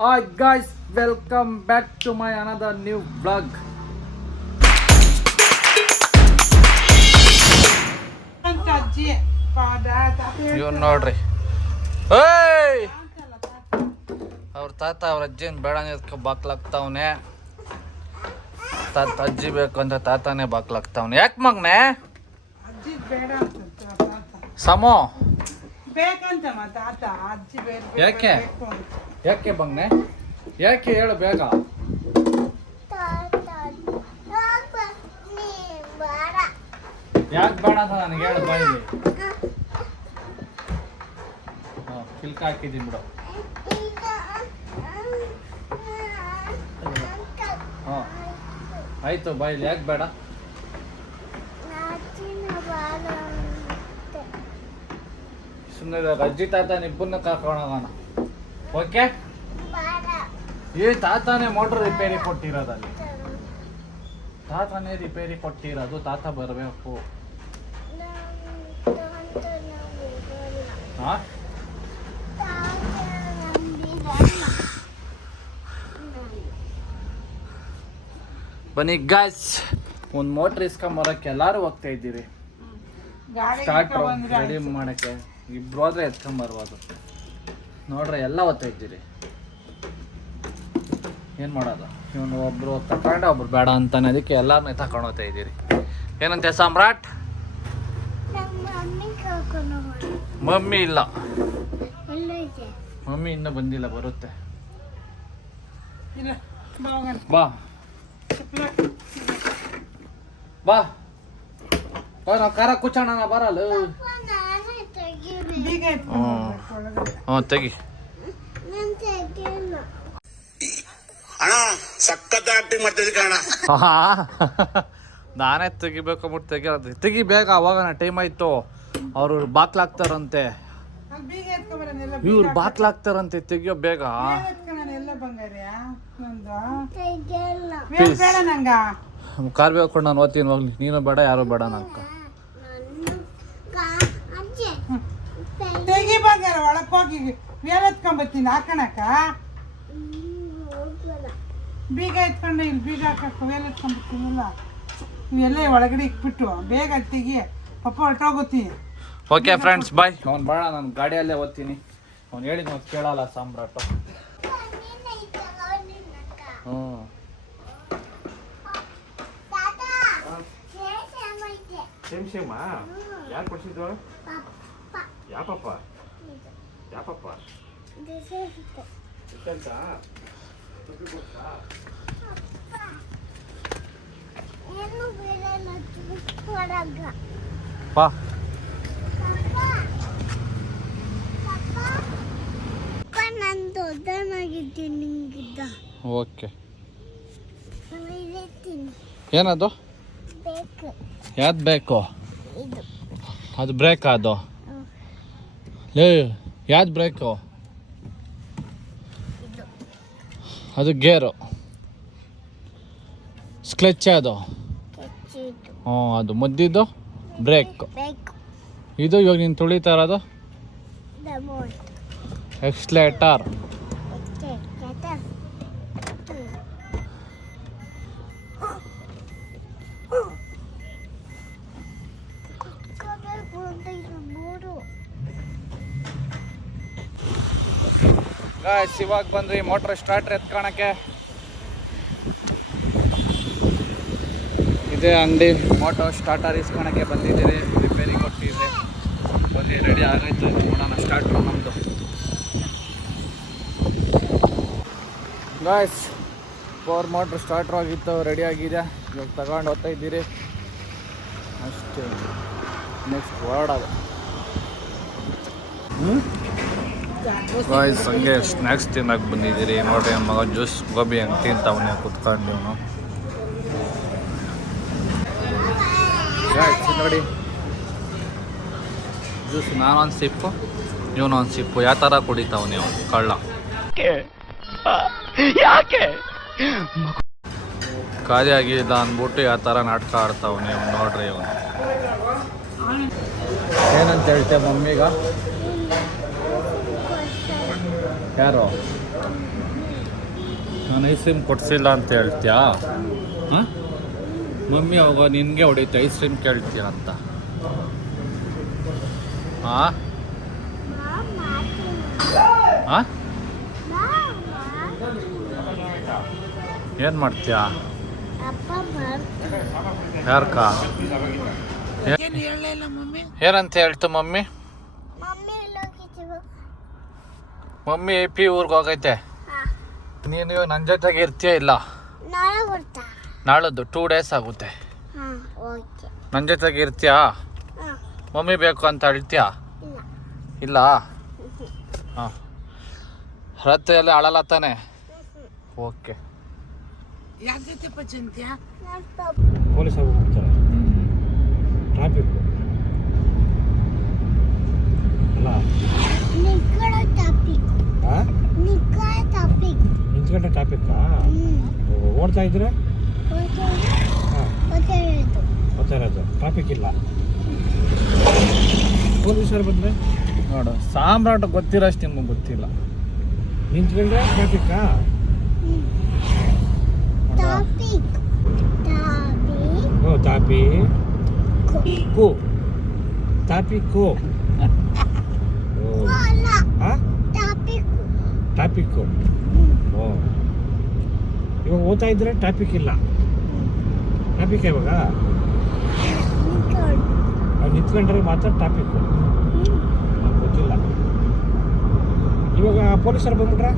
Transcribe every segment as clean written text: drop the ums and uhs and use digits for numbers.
Hi guys, welcome back to my another new vlog. ಇವ್ನು ನೋಡ್ರಿ, ಏಯ್ ಅವ್ರ ತಾತ ಅವ್ರ ಅಜ್ಜಿನ ಬೇಡ ಎತ್ಕೊ ಬಾಕ್ಲಾಗ್ತಾವನೆ. ತಾತ ಅಜ್ಜಿ ಬೇಕು ಅಂತ ತಾತನೇ ಬಾಕ್ಲಾಗ್ತಾವನೆ. ಯಾಕೆ ಮಗ್ನೆ ಸಮೋ ಯಾಕೆ ಯಾಕೆ ಬಂಗ್ನೆ ಯಾಕೆ ಹೇಳು ಬೇಗ. ಯಾಕೆ ಬೇಡ ಅಂತ ನನಗೆ ಹೇಳು ಬಾಯಿಲಿ. ಕಿಲ್ಕ ಹಾಕಿದ್ದೀನಿ ಬಿಡು. ಹಾಂ ಆಯ್ತು ಬಾಯಿಲಿ. ಯಾಕೆ ಬೇಡ? ಸುಮ್ಮನೆ ಅಜ್ಜಿ ತಾತ ಇಬ್ಬರನ್ನ ಕರ್ಕೊಂಡೋಗೋಣ. ಓಕೆ, ಈ ತಾತನೇ ಮೋಟ್ರ್ ರಿಪೇರಿ ಕೊಟ್ಟಿರೋದಲ್ಲಿ. ತಾತನೇ ರಿಪೇರಿ ಕೊಟ್ಟಿರೋದು. ತಾತ ಬರಬೇಕು. ಹಾಂ ಬನ್ನಿ ಗಾಯ್ಸ್, ಒಂದು ಮೋಟ್ರ್ ಇಸ್ಕೊಂಬರಕ್ಕೆ ಎಲ್ಲರೂ ಹೋಗ್ತಾ ಇದ್ದೀರಿ. ಸ್ಟಾರ್ಟ್ರು ರೆಡಿ ಮಾಡೋಕ್ಕೆ ಇಬ್ರು ಹೋದ್ರೆ ಎತ್ಕೊಂಬರ್ಬೋದು. ನೋಡ್ರಿ ಎಲ್ಲ ಓದ್ತಾ ಇದ್ದೀರಿ. ಏನು ಮಾಡೋದು? ಇವನು ಒಬ್ರು ತಗೊಂಡೆ ಒಬ್ರು ಬೇಡ ಅಂತಾನೆ, ಅದಕ್ಕೆ ಎಲ್ಲಾರನ್ನೂ ತಗೊಂಡು ಹೋಗ್ತಾ ಇದ್ದೀರಿ. ಏನಂತೆ ಸಾಮ್ರಾಟ್? ಮಮ್ಮಿ ಇಲ್ಲ, ಮಮ್ಮಿ ಇನ್ನೂ ಬಂದಿಲ್ಲ, ಬರುತ್ತೆ. ಬಾ ಬಾ ಬಾ, ನಾವು ಕಾರ ಕೂಚೋಣ ಬರಲ್ಲ. ಹ್ಞೂ ತೆಗಿ ಅಣ್ಣ, ಸಖತ್ ಆಕ್ಟಿಂಗ್ ಮಾಡ್ತಿದ್ದೆ ಕಣ. ನಾನೇ ತೆಗಿಬೇಕಂಬಿಟ್ಟು ತೆಗಿಯೋದು. ತೆಗಿ ಬೇಗ, ಅವಾಗ ಟೈಮ್ ಆಯ್ತು. ಅವರು ಬಾಕ್ಲಾಗ್ತಾರಂತೆ, ಇವ್ರು ಬಾಕ್ಲಾಗ್ತಾರಂತೆ, ತೆಗಿಯೋ ಬೇಗ. ಕಾರ್ ಬೇಕು, ನಾನು ಓದ್ತೀನಿ, ಹೋಗ್ಲಿ. ನೀನು ಬೇಡ, ಯಾರು ಬೇಡ ನಂಗೆ. ತೆಗಿ ಬಂಗಾರ, ಒಳಕ್ ಹೋಗಿ ಬೇರೆ ಎತ್ಕೊಂಬತ್ತೀನಿ ಹಾಕಣಕ. ಬೀಗ ಎತ್ಕೊಂಡು ಇಲ್ಲಿ ಬೀಗ ಹಾಕಕ್ಕೆ ವೇಲ್ ಎತ್ಕೊಂಬತ್ತೀನಿಲ್ಲ, ಇವೆಲ್ಲ ಒಳಗಡೆ ಇಕ್ಬಿಟ್ಟು ಬೇಗ ತೆಗಿ, ಪಪ್ಪ ಹೊರಟೋಗುತ್ತೀನಿ. ಓಕೆ ಫ್ರೆಂಡ್ಸ್, ಬಾಯ್. ಅವ್ನು ಬೇಡ, ನಾನು ಗಾಡಿಯಲ್ಲೇ ಓದ್ತೀನಿ. ಅವ್ನು ಹೇಳಿದ್ ಮತ್ತೆ ಕೇಳಲ್ಲ ಸಾಮ್ರಾಟು. ಹ್ಞೂ ಸೇಮ್ ಯಾರು ಕೊಡ್ಸಿದ್ರು? ಯಾಪಪ್ಪ ಯಾಪಪ್ಪ ಪಾ ನಾನು ದೊಡ್ಡನಾಗಿದ್ದೀನಿ ನಿಂಗಿದ್ದ. ಓಕೆ, ಏನದು? ಬೇಕು ಯಾವ್ದು ಬೇಕು? ಇದು ಅದು ಬ್ರೇಕ್. ಅದು ಯಾವ್ದು ಬ್ರೇಕು? ಇದು ಅದು ಗೇರು. ಸ್ಕ್ಲೆಚ್ ಅದು. ಕೆಚ್ಚಿದ್ದು ಹ್ಞೂ, ಅದು ಮುದ್ದಿದ್ದು ಬ್ರೇಕ್. ಬೇಕು. ಇದು ಇವಾಗ ನೀನು ತುಳಿತಾ ಇರೋದು ಡಮೋಟ್ ಎಕ್ಸ್ಲೇಟರ್. ಗಾಯ್ಸ್, ಇವಾಗ ಬಂದ್ರಿ ಮೋಟ್ರ್ ಸ್ಟಾರ್ಟ್ರ್ ಎತ್ಕೊಳಕ್ಕೆ. ಇದೇ ಅಂಗಡಿ ಮೋಟರ್ ಸ್ಟಾರ್ಟರ್ ಇಸ್ಕೊಳಕ್ಕೆ ಬಂದಿದ್ದೀರಿ. ರಿಪೇರಿ ಕೊಟ್ಟಿದ್ರೆ ಬಂದು ರೆಡಿ ಆಗೈತೆ. ನೋಡೋಣ ಸ್ಟಾರ್ಟ್ರು ನಮ್ಮದು. ಗಾಯ್ಸ್, ಪವರ್ ಮೋಟ್ರ್ ಸ್ಟಾರ್ಟ್ರ್ ಆಗಿತ್ತು, ರೆಡಿ ಆಗಿದೆ. ಇವಾಗ ತಗೊಂಡು ಹೋಗ್ತಾ ಇದ್ದೀರಿ ಅಷ್ಟೇ. ನೆಕ್ಸ್ಟ್ ಹೊರಡೋದು. ಗಾಯ್ಸ್, ಹಂಗೆ ಸ್ನ್ಯಾಕ್ಸ್ ತಿನ್ನಕ್ಕೆ ಬಂದಿದ್ದೀರಿ. ನೋಡ್ರಿ, ನನ್ನ ಮಗ ಜ್ಯೂಸ್ ಗೋಬಿ ಹಂಗೆ ತಿಂತಾವನೆ ಕುತ್ಕೊಂಡು. ಗಾಯ್ಸ್ ನೋಡಿ, ಜ್ಯೂಸ್ ನಾನೊಂದು ಸಿಪ್ಪು, ಇವನೊಂದು ಸಿಪ್ಪು, ಯಾವ ಥರ ಕುಡಿತಾವನೆ ಅವನು ಕಳ್ಳ. ಯಾಕೆ ಖಾಲಿ ಆಗಿಲ್ಲ ಅಂದ್ಬಿಟ್ಟು ಯಾವ ಥರ ನಾಟಕ ಆಡ್ತಾವನೆ ಅವ್ನು. ನೋಡ್ರಿ ಅವನು ಏನಂತ ಹೇಳ್ತೆ ಮಮ್ಮಿಗ? ಯಾರು ನಾನು ಐಸ್ ಕ್ರೀಮ್ ಕೊಡ್ಸಿಲ್ಲ ಅಂತ ಹೇಳ್ತೀಯಾ? ಹಾಂ ಮಮ್ಮಿ ಅವಾಗ ನಿನಗೆ ಹೊಡೀತೆ ಐಸ್ ಕ್ರೀಮ್ ಕೇಳ್ತೀಯ ಅಂತ. ಹಾಂ ಹಾಂ ಏನು ಮಾಡ್ತೀಯಾ? ಯಾರ್ಕ ಏನಂತ ಹೇಳ್ತು ಮಮ್ಮಿ? ಮಮ್ಮಿ ಪಿ ಊರಿಗೆ ಹೋಗೈತೆ. ನೀನು ನನ್ನ ಜೊತೆಗೆ ಇರ್ತೀಯ ಇಲ್ಲ? ನಾಳದ್ದು 2 days ಆಗುತ್ತೆ. ನನ್ನ ಜೊತೆಗೆ ಇರ್ತೀಯಾ? ಮಮ್ಮಿ ಬೇಕು ಅಂತ ಹೇಳ್ತೀಯಾ? ಇಲ್ಲ. ಹಾಂ ರಾತ್ರಿಯಲ್ಲಿ ಅಳಲ್ಲ ತಾನೆ? ಓಕೆ. ಯಾರ ಜೊತೆ ಪಚ್ಚಂತ್ಯ? ಪೊಲೀಸ್ ಹೋಗ್ಬಿಡ್ತಾರೆ ಟ್ರಾಫಿಕ್ ಅಲ್ಲ ನಿಂತ್ಕೊಂಡ್ರೆ ಟ್ರಾಫಿಕ್ಕಾ? ಓಡ್ತಾ ಇದ್ರೆ ಓದ್ತಾ ಇರೋದು ಟ್ರಾಫಿಕ್ ಇಲ್ಲ. ಪೊಲೀಸರು ಬಂದರೆ ನೋಡು ಸಾಮ್ರಾಟ್ ಗೊತ್ತಿರೋಷ್ಟು ನಿಮಗೆ ಗೊತ್ತಿಲ್ಲ. ನಿಂತ್ಕೊಂಡ್ರೆ ಟ್ರಾಫಿಕ್ಕಾ? ಓ ತಾಪಿ ಕೋ ತಾಪಿ ಕೋ ಟ್ರಾಫಿಕ್ಕು. ಓ ಇವಾಗ ಓದ್ತಾ ಇದ್ರೆ ಟ್ರಾಫಿಕ್ ಇಲ್ಲ. ಟ್ರಾಫಿಕ್ ಇವಾಗ ನಿಂತ್ಕೊಂಡ್ರೆ ಮಾತ್ರ ಟ್ರಾಫಿಕ್ಕು. ನಮ್ಗೆ ಗೊತ್ತಿಲ್ಲ. ಇವಾಗ ಪೊಲೀಸರು ಬಂದ್ಬಿಟ್ರೆ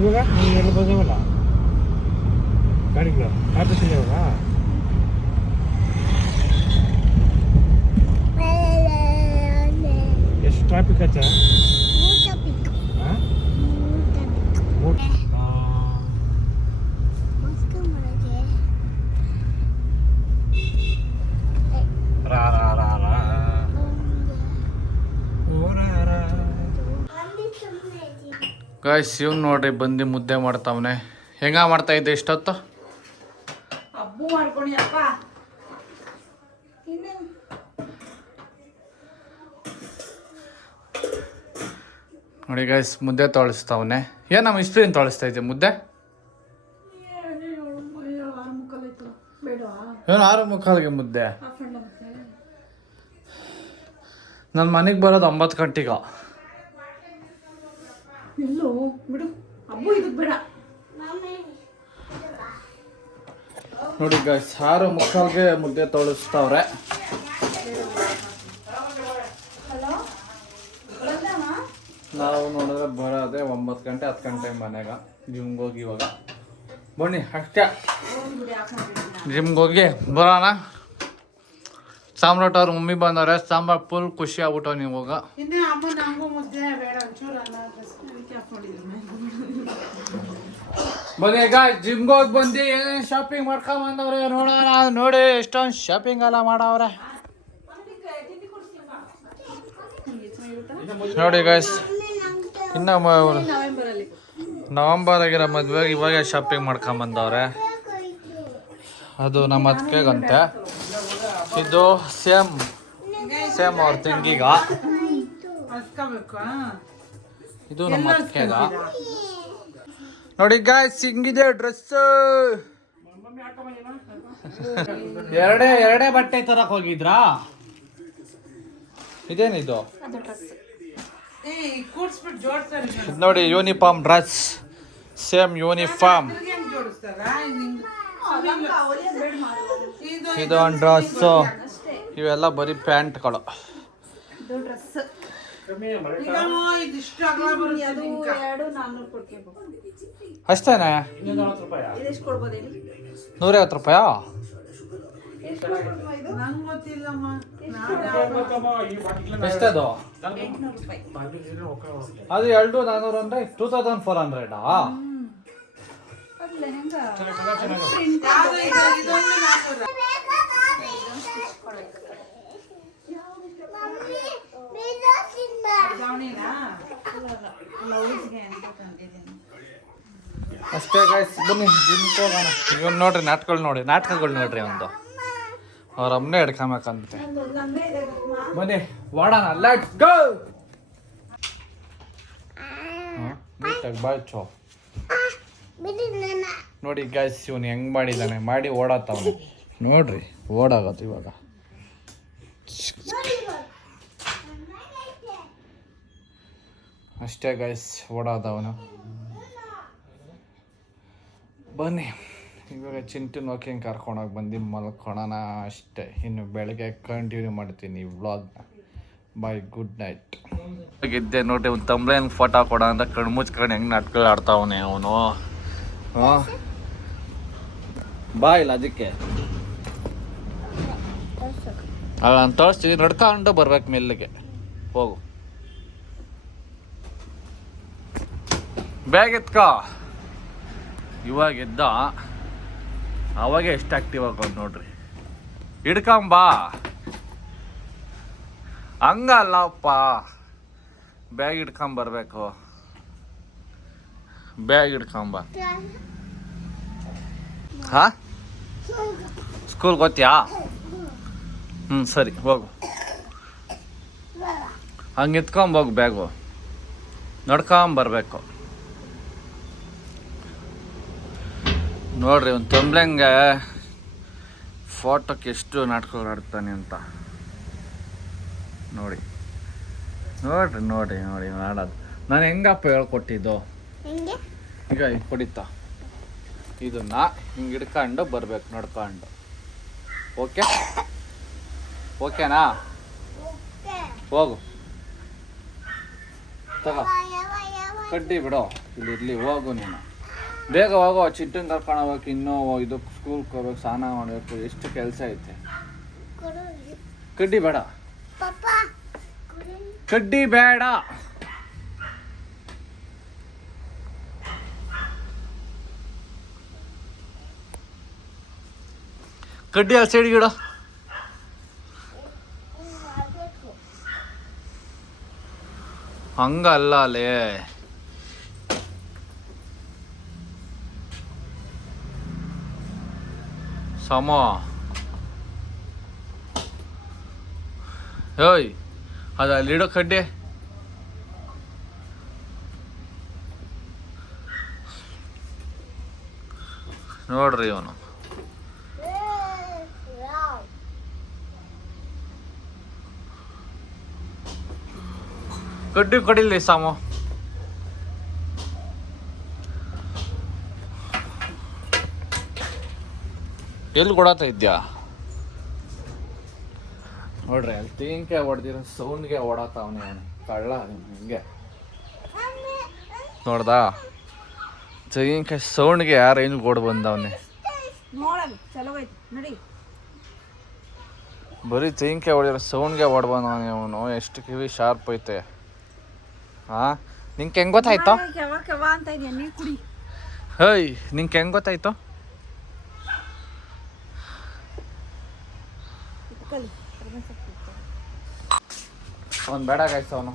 ಇವಾಗ ನೀವೆಲ್ಲ ಬಂದವಲ್ಲ ಗಾಡಿಗಳು ಟ್ರಾಫಿಕ್ ಇದೆ ಇವಾಗ. ಎಷ್ಟು ಟ್ರಾಫಿಕ್ ಆಯ್ತಾ? ಗಾಯ್ಸ್ ಇವ್ನು ನೋಡ್ರಿ ಬಂದು ಮುದ್ದೆ ಮಾಡ್ತಾವನೆ. ಹೆಂಗ ಮಾಡ್ತಾ ಇದ್ದೆ ಇಷ್ಟೊತ್ತು? ಹಬ್ಬ ಮಾಡ್ಕೊಡಿ ಅಪ್ಪ. ನೋಡಿ ಗಾಯ್ಸ್ ಮುದ್ದೆ ತೊಳಸ್ತಾವನೆ. ಏನು ನಮ್ಮ ಇಸ್ತ್ರೀನ ತೊಳಸ್ತಾ ಇದ್ದೆ ಮುದ್ದೆ? ಏನು 6:45ಗೆ ಮುದ್ದೆ? ನನ್ನ ಮನೆಗೆ ಬರೋದು 9 ಗಂಟೆಗೆ. ಎಲ್ಲೋ ಬಿಡು ಹಬ್ಬ ಇದಕ್ಕೆ ಬೇಡ. ನೋಡಿ ಗಾಯ್ಸ್ 6:45ಗೆ ಮುದ್ದೆ ತೊಳಸ್ತಾವ್ರೆ. ನಾವು ನೋಡಿದ್ರೆ ಬರೋದೇ 9 ಗಂಟೆ 10 ಗಂಟೆ ಮನೆಗೆ. ಜಿಮ್ಗೆ ಹೋಗಿ ಇವಾಗ ಬನ್ನಿ ಅಷ್ಟೇ. ಜಿಮ್ಗೆ ಹೋಗಿ ಬರೋಣ. ಸಾಮ್ರಾಟ್ ಅವ್ರ ಮಮ್ಮಿ ಬಂದವ್ರೆ. ಸಾಂಬಾರ್ ಫುಲ್ ಖುಷಿ ಆಗ್ಬಿಟ್ಟು ನೀವು ಹೋಗ. ಇನ್ನೇ ಅಮ್ಮ ನಂಗೂ ಮುದ್ದೆ ಬೇಡ ಒಂಚೂರು ಅನ್ನ ಬನ್ನಿ ಈಗ ಜಿಮ್ಗೆ ಹೋಗಿ ಬಂದು ಏನೇನು ಶಾಪಿಂಗ್ ಮಾಡ್ಕೊಂಡ್ ಬಂದವ್ರೆ ನೋಡೋಣ. ನೋಡಿ ಎಷ್ಟೊಂದು ಶಾಪಿಂಗ್ ಎಲ್ಲ ಮಾಡವ್ರೆ ನೋಡಿ ಗಾಯ್ಸ್. ಇನ್ನು ನವಂಬರ್ ಆಗಿರೋ ಮದುವೆಗೆ ಇವಾಗ ಶಾಪಿಂಗ್ ಮಾಡ್ಕೊಂಡ್ ಬಂದವ್ರೆ. ಅದು ನಮ್ಮ ಅತ್ತಿಗೆಗಂತೆ. ಇದು ಸೇಮ್ ಅವ್ರ ತಂಗಿಗ. ಇದು ನಮ್ಮ ಅತ್ತಿಗೆಗ. ನೋಡಿ ಗಾಯ್ಸ್ ಹಿಂಗಿದೆ ಡ್ರೆಸ್. ಎರಡೇ ಬಟ್ಟೆ ತರಕ್ ಹೋಗಿದ್ರಾ? ಇದೇನಿದು? ಇದ್ ನೋಡಿ ಯೂನಿಫಾರ್ಮ್ ಡ್ರೆಸ್. Same uniform. ಇದು ಒಂದು ಡ್ರೆಸ್ಸು. ಇವೆಲ್ಲ ಬರೀ ಪ್ಯಾಂಟ್ಗಳು. ಅಷ್ಟೇನಾ? 150 ರೂಪಾಯಾ? ಎಷ್ಟದು? ಅದು 2,400 ಅಂದ್ರೆ 2,400. ಅಷ್ಟೇ ಗೈಸ್ ಬನ್ನಿ ಜಿಮ್ಗೆ ಹೋಗೋಣ. ಇವನ್ ನೋಡ್ರಿ ನಾಟಕಗಳು ನೋಡ್ರಿ ಒಂದು ಅವ್ರ ಅಮ್ಮನೇ ಹಿಡ್ಕೊಂಬೇಕಂತೆ. ಬನ್ನಿ ಓಡೋಣ. Let's go. ನೀಟಾಗಿ ಬಾಯ್ಚೋ. ಬಿಡಿ ನನ್ನ ನೋಡಿ ಗಾಯ್ಸ್ ಇವನು ಹೆಂಗ್ ಮಾಡಿದ್ದಾನೆ, ಮಾಡಿ ಓಡಾತವನು ನೋಡ್ರಿ, ಓಡಾಗತ್ತು ಇವಾಗ. ಅಷ್ಟೇ ಗಾಯ್ಸ್, ಓಡಾದವನು. ಬನ್ನಿ ಇವಾಗ ಚಿಂಟು ನೋಕಿಂಗ್ ಕರ್ಕೊಂಡೋಗಿ ಬಂದು ಮಲ್ಕೊಳೋಣ ಅಷ್ಟೇ. ಇನ್ನು ಬೆಳಗ್ಗೆ ಕಂಟಿನ್ಯೂ ಮಾಡ್ತೀನಿ ಈ ವ್ಲಾಗ್ನ. ಬಾಯ್, ಗುಡ್ ನೈಟ್. ಇದ್ದೆ ನೋಡ್ರಿ, ಒಂದು ತಂಬ್ಲೇನ್ ಫೋಟೋ ಕೊಡ ಅಂತ ಕಣ್ಣು ಮುಚ್ಕೊಂಡು ಹೆಂಗೆ ನಾಟಕ ಆಡ್ತಾವನೆ ಅವನು. ಹಾಂ ಬಾ ಇಲ್ಲ ಅದಕ್ಕೆ ನಾನು ತೋರಿಸ್ತೀವಿ, ನಡ್ಕೊಂಡು ಬರ್ಬೇಕು ಮೆಲ್ಲಿಗೆ. ಹೋಗು, ಬ್ಯಾಗ್ ಎತ್ಕೋ. ಇವಾಗ ಎದ್ದ, ಅವಾಗ ಎಷ್ಟು ಆಕ್ಟಿವ್ ಆಗೋದು ನೋಡ್ರಿ. ಹಿಡ್ಕೊಂಬಾ, ಹಂಗಲ್ಲಪ್ಪ, ಬ್ಯಾಗ್ ಹಿಡ್ಕೊಂಬರ್ಬೇಕು. ಬ್ಯಾಗ್ ಹಿಡ್ಕೊಂಬ. ಹಾ, ಸ್ಕೂಲ್ಗೆ ಹೋಗ್ತೀಯಾ? ಸರಿ ಹೋಗು. ಹಂಗೆ ಎತ್ಕೊಂಬೋಗು ಬ್ಯಾಗು, ನಡ್ಕೊಂಬರ್ಬೇಕು. ನೋಡ್ರಿ ಒಂದು ತೊಂಬ್ಲೆಂಗೆ ಫೋಟೋಕ್ಕೆ ಎಷ್ಟು ನಾಟಕಗಳು ಆಡ್ತಾನೆ ಅಂತ ನೋಡಿ. ನೋಡ್ರಿ ನೋಡಿ ನೋಡಿ ಮಾಡೋದು. ನಾನು ಹೆಂಗಪ್ಪ ಹೇಳ್ಕೊಟ್ಟಿದ್ದು, ಈಗ ಹೊಡಿತಾ ಇದನ್ನ ಹಿಂಗೆ ಹಿಡ್ಕೊಂಡು ಬರ್ಬೇಕು ನಡ್ಕೊಂಡು. ಓಕೆ ಓಕೆನಾ? ಹೋಗು, ತಗೋ ಕಡ್ಡಿ ಬಿಡೋ, ಇಲ್ಲಿ ಇರಲಿ, ಹೋಗು ನೀನು. ಬೇಗ ಹೋಗೋ, ಚಿಟ್ಟನ್ ಕರ್ಕೊಂಡು ಹೋಗ್ಬೇಕು. ಇನ್ನೂ ಇದು ಸ್ಕೂಲ್ಗೆ ಹೋಗ್ಬೇಕು, ಸ್ನಾನ ಮಾಡಬೇಕು, ಎಷ್ಟು ಕೆಲಸ ಐತೆ. ಕಡ್ಡಿ ಬೇಡ, ಕಡ್ಡಿ ಬೇಡ. ಕಡ್ಡಿ ಅಲ್ಲಿ ಸೈಡ್ಗೆ ಇಡೋ. ಹಂಗಲ್ಲ ಅಲ್ಲೇ, ಸಮ. ಓಯ್ ಅದು ಅಲ್ಲಿಡೋ ಕಡ್ಡಿ. ನೋಡ್ರಿ ಇವನು ಕಡ್ಡಿ ಕಡಿಲಿ ಸಾಮು. ಎಲ್ಲಿ ಕೊಡತಾ ಇದ್ಯಾ? ನೋಡ್ರಿ ಅಲ್ಲಿ ತೆಂಗಿನಕಾಯಿ ಹೊಡೆದಿರೋ ಸೌಂಡ್ಗೆ ಓಡಾತವನೇ ಅವನು, ಕಳ್ಳ ಹಿಂಗೆ. ನೋಡ್ದಾ, ತೆಂಗಿನಕಾಯಿ ಸೌಂಡ್ಗೆ ಯಾರ ರೇಂಜ್ ಓಡ್ ಬಂದವನೇ. ಬರೀ ತೆಂಗಿನಕಾಯಿ ಹೊಡೆದಿರೋ ಸೌಂಡ್ಗೆ ಓಡ್ ಬಂದವನೇ ಅವನು. ಎಷ್ಟು ಕಿವಿ ಶಾರ್ಪ್ ಐತೆ. ಹಾ, ನಿಂಗೆ ಹೆಂಗೆ ಗೊತ್ತಾಯ್ತು? ಹೇಯ್, ನಿಂಗೆ ಹೆಂಗೆ ಗೊತ್ತಾಯ್ತು? ಅವ್ನು ಬೇಡ ಗಾಯ್ಸ್, ಅವನು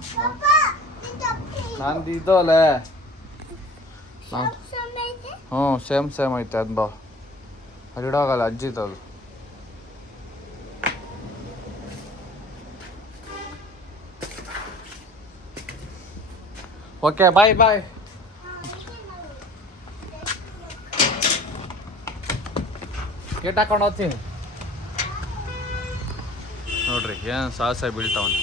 ನಂದು ಇದೋಲೆ. ಹ್ಞೂ ಸೇಮ್ ಸೇಮ್ ಐತೆ ಅದು. ಬಾ, ಅದು ಇಡೋಗಲ್ಲ, ಅಜ್ಜಿತದು. ಓಕೆ, ಬಾಯ್ ಬಾಯ್. ಗೇಟ್ ಹಾಕೊಂಡು ಹೋಗ್ತೀನಿ. ನೋಡ್ರಿ ಏನು ಸಾಹಸ ಬೀಳ್ತಾವನು.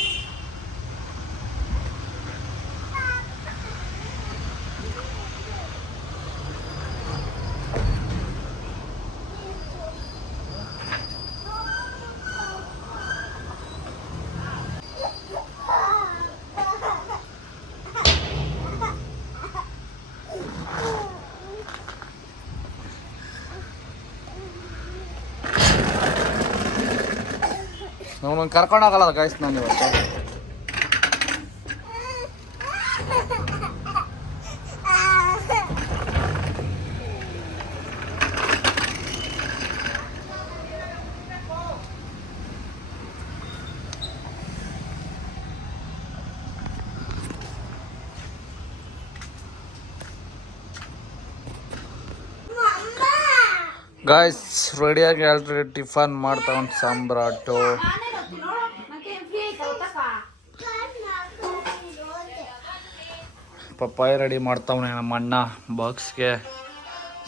ನಾವು ಕರ್ಕೊಂಡೋಗಲ್ಲ ಗಾಯ್ಸ್ ನಾನು ಇವತ್ತು. ಗಾಯ್ಸ್ ರೆಡಿಯಾಗಿ ಆಲ್ರೆಡಿ ಟಿಫನ್ ಮಾಡ್ತಾ ಒಂದು ಸಾಂಬ್ರಾಟು. ಪಪ್ಪಾಯ ರೆಡಿ ಮಾಡ್ತಾವನೆ ನಮ್ಮ ಅಣ್ಣ ಬಾಕ್ಸ್ಗೆ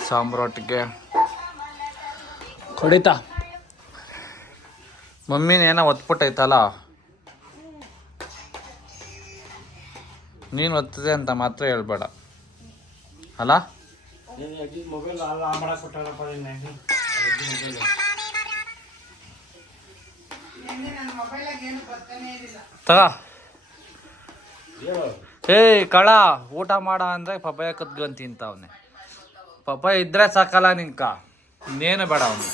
ಸಾಂಬ್ರೊಟ್ಟಿಗೆ ಹೊಡಿತಾ. ಮಮ್ಮಿನ ಏನೋ ಒತ್ಬಿಟ್ಟೈತಲ್ಲ, ನೀನು ಒತ್ತದೆ ಅಂತ ಮಾತ್ರ ಹೇಳ್ಬೇಡ ಅಲ್ಲ. ಮೊಬೈಲ್ ಮಾಡಕ್ಕೆ ಕೊಟ್ಟಾರಪ್ಪ ತಗ. ಏಯ್ ಕಳ, ಊಟ ಮಾಡ ಅಂದ್ರೆ ಪಪ್ಪಾಯ ಕತ್ಕೊಂಡ್ ತಿಂತಾವನೆ. ಪಪ್ಪಾಯ ಇದ್ರೆ ಸಾಕಲ್ಲ ನಿನ್ಕ, ಇನ್ನೇನು ಬೇಡ ಅವನು.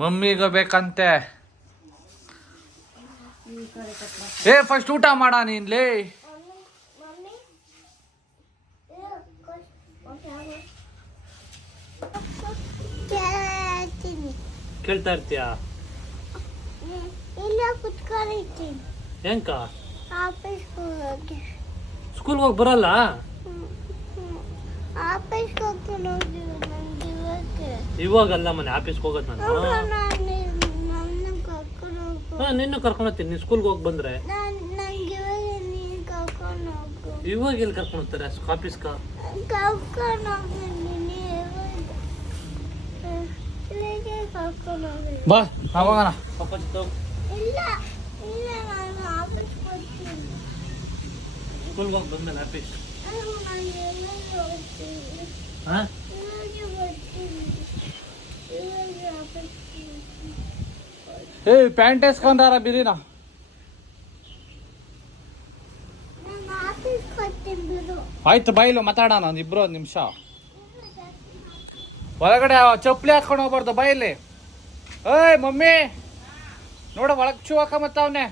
ಮಮ್ಮಿಗ ಬೇಕಂತೆ. ಏ ಫಸ್ಟ್ ಊಟ ಮಾಡ ನೀನ್ಲೇ. ಕೇಳ್ತಾ ಇರ್ತೀಯಾ? ಇಲ್ಲ ಕುತ್ಕೊಂಡಿರ್ತೀನಿ. ಹೆಂಕ ಆಫೀಸ್ಗೆ ಹೋಗೋಕೆ. ಸ್ಕೂಲ್ಗೆ ಹೋಗಿ ಬರಲ್ಲ? ಆಫೀಸ್ಗೆ ಹೋಗ್ತೀನಿ ನಂಗೆ ಇವಾಗ. ಇವಾಗಲ್ಲ ಮನೆ ಆಫೀಸ್ಗೆ ಹೋಗೋದು ನಾನು. ನನ್ನ ಕರ್ಕೊಂಡು ಹೋಗು. ಹಾಂ, ನಿನ್ನೂ ಕರ್ಕೊಂಡು ಹೋಗ್ತೀನಿ. ನೀನು ಸ್ಕೂಲ್ಗೆ ಹೋಗಿ ಬಂದರೆ. ನಂಗೆ ಇವಾಗ ನೀನು ಕರ್ಕೊಂಡು ಹೋಗು. ಇವಾಗ ಎಲ್ಲಿ ಕರ್ಕೊಂಡು ಹೋಗ್ತಾರೆ ಆಫೀಸ್ಗೆ? ಕರ್ಕೊಂಡು ಹೋಗ್ತೀನಿ ಇವಾಗೆ ಕರ್ಕೊಂಡು ಹೋಗಿ. ಬಾ ಹೋಗೋಣ. ಪಪ್ಪ ಜೊತೆ ಹೋಗು. ಇಲ್ಲ ಇಲ್ಲ ನಾನು ಆಫೀಸ್ಗೆ ಹೋಗ್ತೀನಿ. ಸ್ಕೂಲ್ಗೆ ಹೋಗಿ ಬಂದ್ಮೇಲೆ ಆಫೀಸ್. ನಾನು ಇವಾಗ ಹೋಗ್ತೀನಿ. ಹಾಂ, ಇವಾಗೆ ಬರ್ತೀನಿ. ಇವಾಗೆ ಆಫೀಸ್ಗೆ ಹೋಗ್ತೀನಿ. ಏಯ್ ಪ್ಯಾಂಟ್ వేసుకుంటారా ಬಿರಿನಾ? ನಾನು ಆಫೀಸ್ಗೆ ಹೋಗ್ತೀನಿ ಬಿಡು. ಆಯ್ತು ಬೈಲು ಮಾತಾಡೋಣ ಇಬ್ರು 1 ನಿಮಿಷ. ಒಳಗಡೆ ಚಪ್ಪಲಿ ಹಾಕೊಂಡು ಹೋಗ್ಬಾರ್ದು ಬೈಲಿ. ಏಯ್ ಮಮ್ಮಿ ನೋಡ, ಒಳಗೆ ಶೂ ಹಾಕೊಂಬತ್ತವನೆ.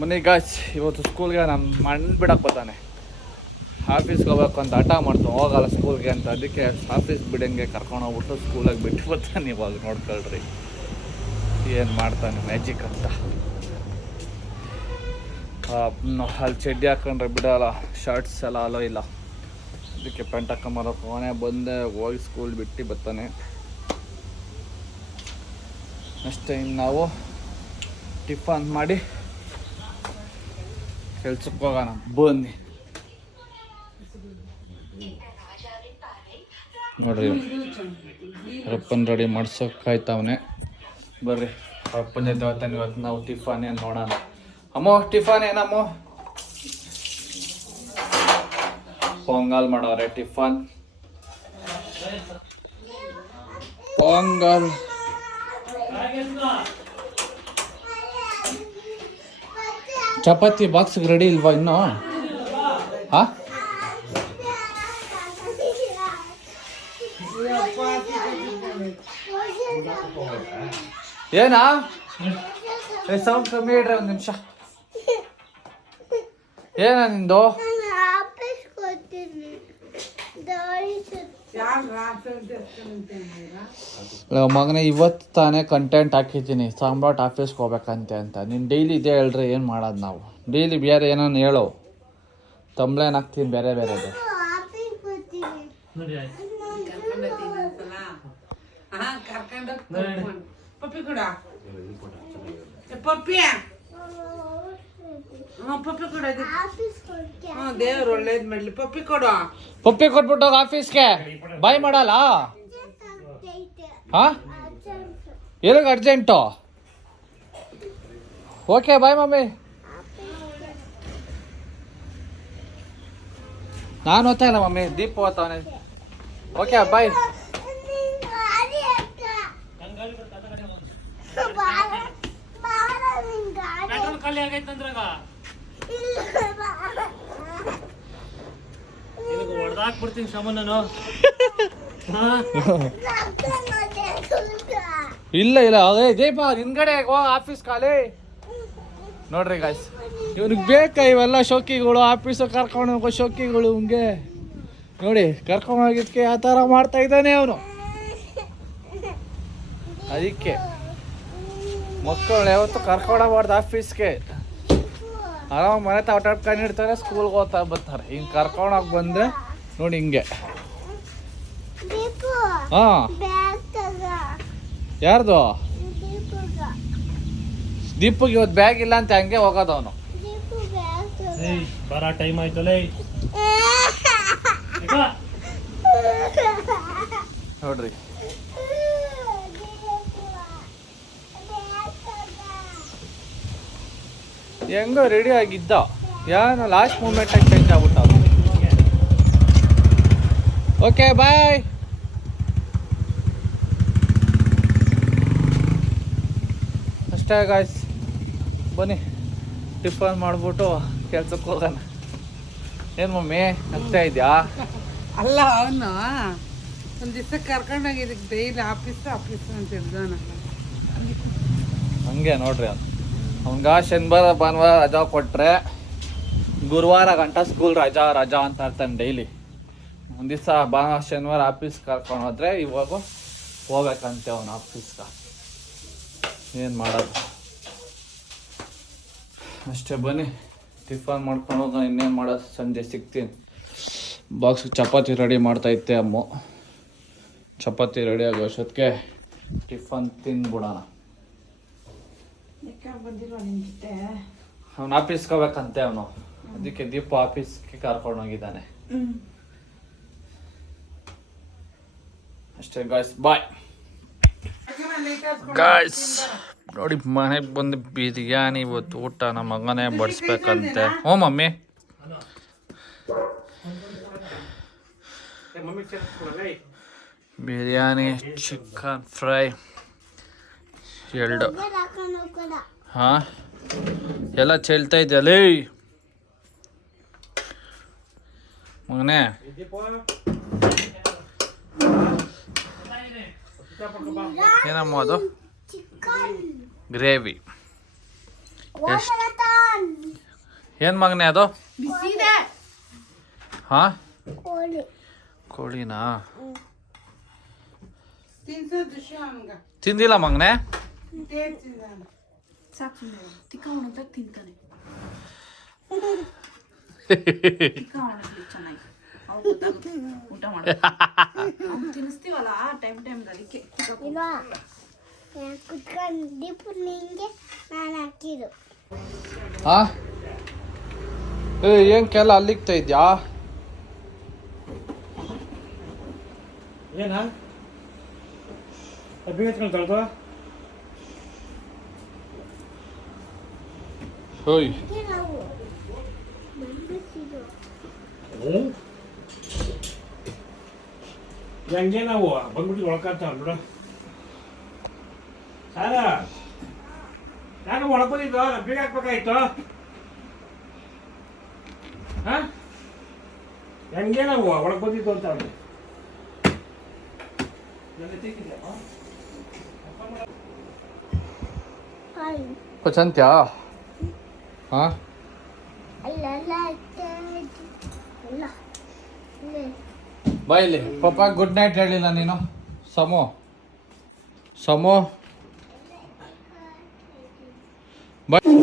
ಮನೆಗ ಇವತ್ತು ಸ್ಕೂಲ್ಗೆ ನಮ್ಮ ಅಣ್ಣ ಬಿಡಕ್ಕೆ ಬರ್ತಾನೆ. ಆಫೀಸ್ಗೆ ಹೋಗ್ಬೇಕು ಅಂತ ಹಠ ಮಾಡ್ತಾನೆ, ಹೋಗಲ್ಲ ಸ್ಕೂಲ್ಗೆ ಅಂತ. ಅದಕ್ಕೆ ಆಫೀಸ್ ಬಿಡಂಗೆ ಕರ್ಕೊಂಡು ಹೋಗ್ಬಿಟ್ಟು ಸ್ಕೂಲಾಗಿ ಬಿಟ್ಟು ಬರ್ತಾನೆ. ಇವಾಗ ನೋಡ್ಕೊಳ್ರಿ ಏನು ಮಾಡ್ತಾನೆ ಮ್ಯಾಜಿಕ್ ಅಂತ. ಅಲ್ಲಿ ಚಡ್ಡಿ ಹಾಕೊಂಡ್ರೆ ಬಿಡಲ್ಲ, ಶರ್ಟ್ಸ್ ಎಲ್ಲ ಅಲೋ ಇಲ್ಲ. ಅದಕ್ಕೆ ಪ್ಯಾಂಟ್ ಹಾಕೊಂಬರೋಕೆ ಅವನೇ ಬಂದೆ ಹೋಗಿ ಸ್ಕೂಲ್ ಬಿಟ್ಟು ಬರ್ತಾನೆ ಅಷ್ಟೇ. ಇನ್ನು ನಾವು ಟಿಫನ್ ಮಾಡಿ ಕೆಲ್ಸಕ್ಕೆ ಹೋಗೋಣ ಬನ್ನಿ. ನೋಡ್ರಿ ಅಪ್ಪನ ರೆಡಿ ಮಾಡ್ಸೋಕಾಯ್ತವನೆ. ಬರ್ರಿ ಅಪ್ಪನ ಜೊತೆ ಹೋಗ್ತಾನೆ ಇವತ್ತು ನಾವು ಟಿಫನ್ ಏನು ನೋಡೋಣ. ಅಮ್ಮೋ ಟಿಫನ್ ಏನಮ್ಮೋ? ಪೊಂಗಲ್ ಮಾಡೋರೆ ಟಿಫನ್. ಪೊಂಗಲ್ ಚಪಾತಿ ಬಾಕ್ಸ್ಗೆ ರೆಡಿ ಇಲ್ವಾ ಇನ್ನು? ಹಾ ಏನಾ? ಸೌಂಡ್ ಕಮ್ಮಿ ಇಡ್ರಿ 1 ನಿಮಿಷ. ಏನ ನಿಂದು? ನಾನು ಆಫೀಸ್ಗೆ ಹೋಗ್ತೀನಿ. ಮಗನೇ ಇವತ್ತು ತಾನೇ ಕಂಟೆಂಟ್ ಹಾಕಿದ್ದೀನಿ ಸಾಮ್ರಾಟ್ ಆಫೀಸ್ಗೆ ಹೋಗ್ಬೇಕಂತೆ ಅಂತ. ನೀನು ಡೈಲಿ ಇದೇ ಹೇಳ್ರಿ ಏನು ಮಾಡೋದು ನಾವು? ಡೈಲಿ ಬೇರೆ ಏನಾನು ಹೇಳೋ, ತಂಬ್ಳೇನು ಹಾಕ್ತೀನಿ ಬೇರೆ ಬೇರೆದು. ಆಫೀಸ್ಗೆ ಹೋಗ್ತೀನಿ. ನೋಡಿ ಆಯ್ತು. ಪಪ್ಪಿ ಕೊಡ. ಪಪ್ಪಿ ಪಪ್ಪಿ ಕೊಡ. ಆಫೀಸ್ಗೆ ಹೋಗ್ತೀನಿ. ದೇವ್ರು ಒಳ್ಳೇದ್ ಮಾಡ್ಲಿ. ಪಪ್ಪಿ ಕೊಡು. ಪಪ್ಪಿ ಕೊಟ್ಬಿಟ್ಟು ಹೋಗಿ ಆಫೀಸ್ಗೆ. ಬಾಯ್ ಮಾಡಲ್ಲ? ಹಾ ಎಲ್ಲಿಗೆ ಅರ್ಜೆಂಟು? Okay bye mummy. ನಾನು ಓದ್ತಾ ಇಲ್ಲ ಮಮ್ಮಿ, ದೀಪ ಓದ್ತಾವನೆ. Okay bye. ಪೆಟ್ರೋಲ್ ಖಾಲಿ ಆಗೈತಂದ್ರಾಗ ನಿನಗೆ ಹೊಡೆದಾಕ್ಬಿಡ್ತೀನಿ ಸಾಮಾನು ನಾನು. ಇಲ್ಲ ಇಲ್ಲ ಅದೇ ದೀಪ ನಿನ್ಗಡೆ ಹೋಗ ಆಫೀಸ್ ಖಾಲಿ. ನೋಡ್ರಿ ಗಾಯ್ಸ್, ಇವ್ನಿಗೆ ಬೇಕಾ ಇವೆಲ್ಲ ಶೋಕಿಗಳು, ಆಫೀಸಿಗೆ ಕರ್ಕೊಂಡು ಹೋಗೋ ಶೋಕಿಗಳು. ಹಂಗೆ ನೋಡಿ ಕರ್ಕೊಂಡು ಹೋಗಿದ್ಕೆ ಆ ಥರ ಮಾಡ್ತಾ ಇದ್ದಾನೆ ಅವನು. ಅದಕ್ಕೆ ಮಕ್ಕಳು ಯಾವತ್ತು ಕರ್ಕೊಂಡೋಗ್ಬಾರ್ದು ಆಫೀಸ್ಗೆ. ಆರಾಮ ಮನೆ ಆಟಾಡ್ಕೊಂಡಿರ್ತಾರೆ, ಸ್ಕೂಲ್ಗೆ ಹೋಗ್ತಾ ಬರ್ತಾರೆ. ಹಿಂಗೆ ಕರ್ಕೊಂಡೋಗಿ ಬಂದರೆ ನೋಡಿ ಹಿಂಗೆ ಹಾ ಬ್ಯಾಗ್ ತಗ ಯಾರ್ದು ದೀಪಗ ದೀಪಕ್ ಇವತ್ತು ಬ್ಯಾಗ್ ಇಲ್ಲ ಅಂತ ಹಂಗೆ ಹೋಗೋದವನು. ದೀಪು ಬ್ಯಾಗ್ ತಗ ಏಯ್ ಬರ ಟೈಮ್ ಆಯ್ತಲ್ಲ ನೋಡ್ರಿ ಹೆಂಗೋ ರೆಡಿ ಆಗಿದ್ದ, ಏನೋ ಲಾಸ್ಟ್ ಮೂಮೆಂಟಾಗಿ ಚೇಂಜ್ ಆಗ್ಬಿಟ್ಟ. Okay bye. ಅಷ್ಟೇ ಗಾಯ್ಸ್, ಬನ್ನಿ ಟಿಫನ್ ಮಾಡ್ಬಿಟ್ಟು ಕೆಲ್ಸಕ್ಕೆ ಹೋಗೋಣ. ಏನು ಮಮ್ಮಿ ಆಗ್ತಾ ಇದೆಯಾ? ಅಲ್ಲ ಅವನು ಒಂದು ದಿವಸ ಕರ್ಕೊಂಡೋಗಿದ್ದಕ್ಕೆ ಡೈಲಿ ಆಫೀಸ್ ಅಂತ ಹೇಳ್ದಾನ. ಹಂಗೆ ನೋಡ್ರಿ, ಅವ್ನಿಗೆ ಶನಿವಾರ ಭಾನುವಾರ ರಜಾ ಕೊಟ್ಟರೆ ಗುರುವಾರ ಗಂಟ ಸ್ಕೂಲ್ ರಜಾ ಅಂತ ಇರ್ತಾನೆ ಡೈಲಿ. ಒಂದು ದಿವಸ ಭಾನುವಾರ ಶನಿವಾರ ಆಫೀಸ್ ಕರ್ಕೊಂಡು ಹೋದ್ರೆ ಇವಾಗ ಹೋಗ್ಬೇಕಂತೆ ಅವನು ಆಫೀಸ್ಗೆ. ಏನು ಮಾಡೋದು, ಅಷ್ಟೇ. ಬನ್ನಿ ಟಿಫನ್ ಮಾಡ್ಕೊಂಡು ಹೋಗೋಣ. ಇನ್ನೇನು ಮಾಡೋದು, ಸಂಜೆ ಸಿಗ್ತೀನಿ. ಬಾಕ್ಸ್ ಚಪಾತಿ ರೆಡಿ ಮಾಡ್ತೈತೆ ಅಮ್ಮ. ಚಪಾತಿ ರೆಡಿ ಆಗೋ ಅಷ್ಟೊತ್ತಿಗೆ ಟಿಫನ್ ತಿಂದ್ಬಿಡೋಣ. ಬಂದಿಲ್ವ ನಿನ್ನ ಜೊತೆ? ಅವ್ನು ಆಫೀಸ್ಗೆ ಹೋಗ್ಬೇಕಂತೆ ಅವನು, ಅದಕ್ಕೆ ದೀಪ ಆಫೀಸ್ಗೆ ಕರ್ಕೊಂಡು ಹೋಗಿದ್ದಾನೆ. ಅಷ್ಟೇ ಗಾಯ್ಸ್, ಬಾಯ್ ಗಾಯ್ಸ್. ನೋಡಿ ಮನೆಗೆ ಬಂದು ಬಿರಿಯಾನಿ ಇವತ್ತು ಊಟ ನಮ್ಮ ಮಗನೇ ಬಡಿಸ್ಬೇಕಂತೆ. ಹ್ಞೂ ಮಮ್ಮಿ. Biryani, chicken fry 2. ಹಾಕೊಂಡು ಹೋಗೋದ ಹಾಂ, ಎಲ್ಲ ಚೆಲ್ತಾ ಇದೆಯಲ್ಲೇ ಮಗನೇ. ಏನಮ್ಮ ಅದು? Chicken gravy. ಎಷ್ಟು ಓಮಲತಾನ್ ಏನು ಮಗನೇ ಅದು? ಬಿಸಿದೆ ಹಾಂ, ಕೋಳಿ ಕೋಳಿನಾ? ತಿನ್ಸೋ ದುಷ್ಯ ಅವನ್ಗ ತಿಂದಿಲ್ಲ ಮಗನೇ? ತಿಂದ ಸಾಕು ತಿಕ್ಕ ಒಣಗ್ದಾಗ ತಿಂತಾನೆ. ತಿಕ್ಕ ಒಣಗ್ಲಿ ಚೆನ್ನಾಗಿ ಅವಾಗ ಗೊತ್ತಾಗುತ್ತೆ ಊಟ ಮಾಡೋದು. ಅವ್ನು ತಿನ್ನಿಸ್ತೀವಲ್ಲ ಆ ಟೈಮ್ಗೆ ಅದಕ್ಕೆ ಇಲ್ವಾ ಕುತ್ಕೊಂಡು ದೀಪು ನಿಂಗೆ ನಾನು ಹಾಕಿದ್ದು ಹಾಂ, ಏನು ಕೆಲ ಅಲ್ಲಿಗ್ತಾ ಇದ್ಯಾ? ಏನ ಅಬ್ಬಿ ಹಚ್ಕೊಂಡು ತೊಳ್ಕೊ. ಹೋಯ್ ನಾವು ಬೆಂಬಲಿಸಿದ್ದು ಹೆಂಗೆ ನಾವು ಬಂದ್ಬಿಟ್ಟು ಒಳಕಾಗ್ತಾವ ಬಿಡು. ಸಾರ ಯಾಕೆ ಒಳಗೆ ಬಂದಿದ್ದು? ಬೀಗ ಹಾಕ್ಬೇಕಾಯ್ತು. ಹಾ, ಹೆಂಗೆ ನಾವು ಒಳಗೆ ಬಂದಿದ್ದು ಅಂತ ಅವ್ರು ಪಚಂತ್ಯಾ? ಹಾಂ, ಅಲ್ಲ ಬಾಯಿಲಿ. ಪಪ್ಪ ಗುಡ್ ನೈಟ್ ಹೇಳಿಲ್ಲ ನೀನು? ಸಮೋ ಬಾಯ್.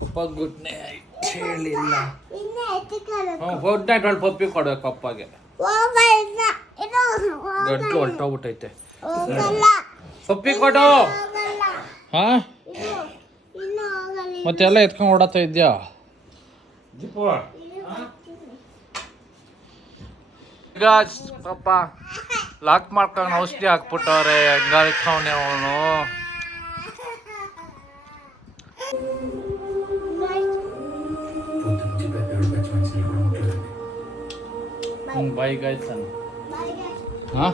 ಪಪ್ಪ ಗುಡ್ ನೈಟ್ ಹೇಳಿಲ್ಲ. ಇನ್ನು ಎತ್ತಿಕೊಳ್ಳ ಹ್ಞೂ, ಗುಡ್ ನೈಟ್ ಹೇಳಿ ಪಪ್ಪಿ ಕೊಡ್ಬೇಕು ಪಪ್ಪಗೆ. ಹೋಗಲ್ಲ ಇದು ಗಂಟ್ಲು ಹೊಲ್ಟೋಗ್ಬಿಟ್ಟೈತೆ. ಹೋಗಲ್ಲ ಪಪ್ಪಿ ಕೊಡು. ಹೋಗಲ್ಲ ಹಾಂ, ಇದು ಇನ್ನು ಹೋಗಲ್ಲ ಮತ್ತೆಲ್ಲ ಎತ್ಕೊಂಡು ಓಡಾಡ್ತಾ ಇದ್ಯಾ? ಜಿಪ್ಪು ಈಗ ಪಾಪ ಲಾಕ್ ಮಾಡ್ಕೊಂಡು ಔಷಧಿ ಹಾಕ್ಬಿಟ್ಟವ್ರೆ. ಹೆಂಗಾರಿಕ್ಕವನೆ ಅವನು. Bye guys. ಹಾಂ